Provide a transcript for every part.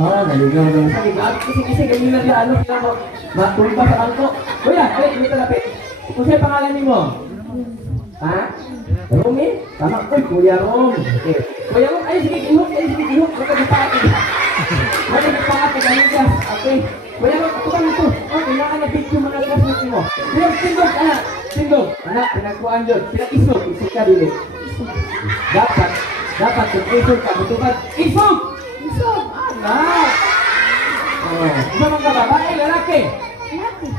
naligaw na. Sige, kasi ganyan lang ano, kailangan mo. Matuloy pa sa angko. Kuya, dito lapit. Kung sa'yo pangalan niyo mo? Ha? Romy? Tama ko, Kuya Rom. Okay. Kuya Rom, ay sige, ihok. Magkagipati. Ganun ka. Okay. Kuya Rom, ako ka nito. Kailangan na video mga classmates mo. Sindog, anak. Sindog. Anak, pinagkuhan doon. Isog ka dili. Dapat kung isog ka, matupad. Isog! Anak! Isa mga ka, babae, lalaki.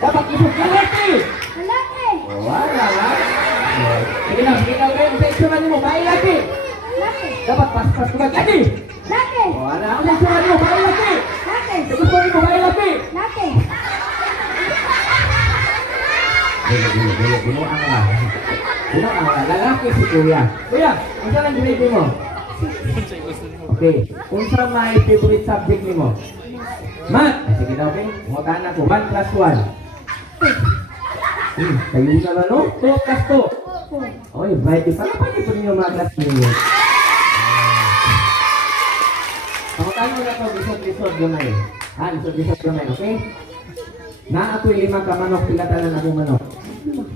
Dapat isog ka, lalaki. Wala nga. Sige na, kayo sa isuran mo, babae, lalaki. Dapat pas-pas ka, laki. Wala, ang isuran mo, babae, lalaki. Gusto mo, babae, lalaki. Buno ang lalaki si Kuya. Kuya, unsa lang grade mo? Okay. Unsa may favorite subject nimo? Math. Sige daw, okay? Mutan ako. 1 plus 1. Kayo na ba, no? 2 plus 2. Oy, bright. Para pa dito ninyo mga class ninyo. Pamutan mo na ito. Lisod gamay. Lisod gamay, okay? Na ako'y 5 ka manok. Pilatanan ako manok.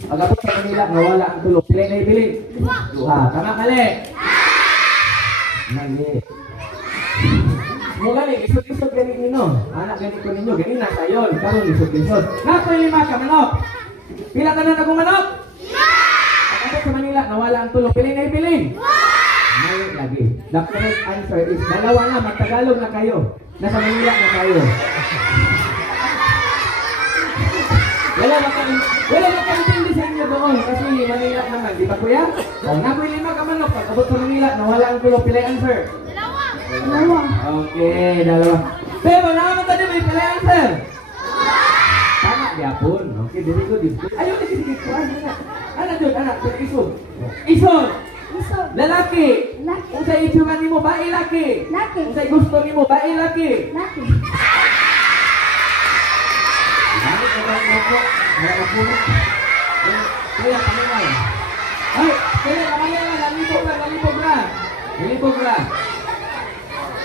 Pag-abot sa Manila, nawala ang tulog. Pilay na ibili. Tama kali. Mali. Mula ni, isod-isod ganit ninyo. Anak ganit ko ninyo. Ganit na sayon. Karoon, isod-isod. Na ako'y 5 ka manok. Pilatanan ako manok. Pag-abot sa Manila, nawala ang tulog. Pilay na ibili. Mali lagi. The correct answer is dalawa na. Magtagalog na kayo. Nasa Manila na kayo. Wala makakaintindi sa inyo doon kasi Manila naman, di ba kuya? Nakoy 5 ka manok, pag-abot sa Manila, nawala ang tulo, pilay answer? Dalawa. Okay, dalawa. Pero naman tayo may pilay answer? Tama, yapon. Okay, very good. Ayaw na sige ko, anak doon, isod. Isod! Lalaki! Kung sa itsura ni mo, bae laki! Kung sa gusto ni mo, bae laki! Kaya kamay. Ay, kaya kamay na nalibog na.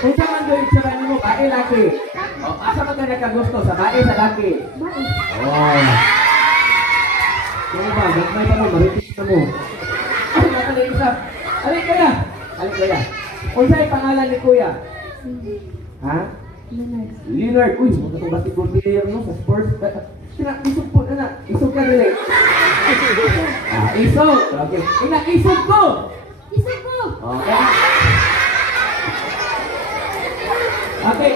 Kung sa man doon itsura ni mo, bae laki. Asa mo ka gusto sa bae sa laki? Kaya ba, gagmay pa mo, maritis na mo. Ay, nakalay isa. Alay kaya. Kung sa'yo pangalan ni kuya? Ha? Leonard. Uy, mga itong basketball player no, sa sports. Isog po, isog ka dili. Isog. Okay. Isog ko. Okay. Okay.